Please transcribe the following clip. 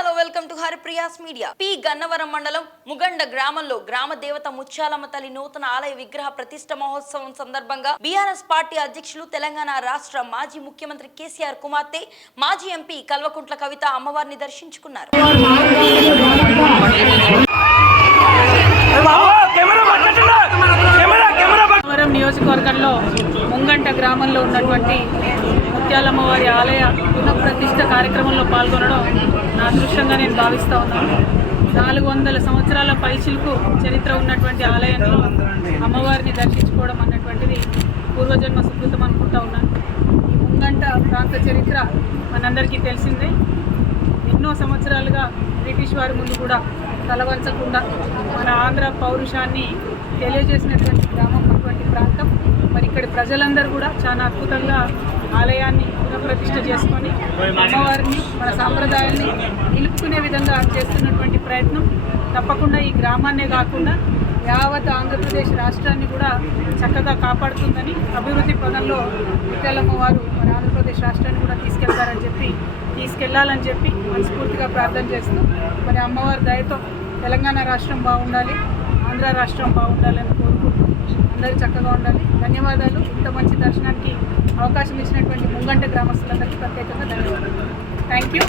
Hello welcome to Haripriya's media. P Gannavaram మండలం ముగండ గ్రామంలో గ్రామ దేవత ముత్యాలమ్మ తల్లి నూతన ఆలయ విగ్రహ ప్రతిష్ఠ మహోత్సవం సందర్భంగా బీఆర్ఎస్ పార్టీ అధ్యక్షులు తెలంగాణ రాష్ట్ర మాజీ ముఖ్యమంత్రి కేసీఆర్ కుమార్తె మాజీ ఎంపీ కల్వకుంట్ల కవిత అమ్మవారిని దర్శించుకున్నారు. నియోజకవర్గంలో ముంగంట గ్రామంలో ఉన్నటువంటి ముత్యాలమ్మవారి ఆలయ పునఃప్రతిష్ఠ కార్యక్రమంలో పాల్గొనడం నా అదృష్టంగా నేను భావిస్తూ ఉన్నాను. 400 సంవత్సరాల పైచిలకు చరిత్ర ఉన్నటువంటి ఆలయంలో అమ్మవారిని దర్శించుకోవడం అన్నటువంటిది పూర్వజన్మ సుకృతం అనుకుంటా ఉన్నాను. ఈ ముంగంట ప్రాంత చరిత్ర మనందరికీ తెలిసిందే. ఎన్నో సంవత్సరాలుగా బ్రిటిష్ వారి ముందు కూడా తలవంచకుండా మన ఆంధ్ర పౌరుషాన్ని తెలియజేసినటువంటి గ్రామం అటువంటి ప్రాంతం. మరి ఇక్కడి ప్రజలందరూ కూడా చాలా అద్భుతంగా ఆలయాన్ని పునఃప్రతిష్ఠ చేసుకొని అమ్మవారిని మన సాంప్రదాయాన్ని నిలుపుకునే విధంగా చేస్తున్నటువంటి ప్రయత్నం తప్పకుండా ఈ గ్రామాన్నే కాకుండా యావత్ ఆంధ్రప్రదేశ్ రాష్ట్రాన్ని కూడా చక్కగా కాపాడుతుందని, అభివృద్ధి పదంలో ముత్యాలమ్మవారు మన ఆంధ్రప్రదేశ్ రాష్ట్రాన్ని కూడా తీసుకెళ్లాలని చెప్పి మనస్ఫూర్తిగా ప్రార్థన చేస్తూ మరి అమ్మవారి దయతో తెలంగాణ రాష్ట్రం బాగుండాలి, ఆంధ్ర రాష్ట్రం బాగుండాలని కోరుకుంటూ అందరూ చక్కగా ఉండాలి. ధన్యవాదాలు. ఇంత మంచి దర్శనానికి అవకాశం ఇచ్చినటువంటి ముంగంట గ్రామస్తులందరికీ ప్రత్యేకంగా ధన్యవాదాలు. Thank you.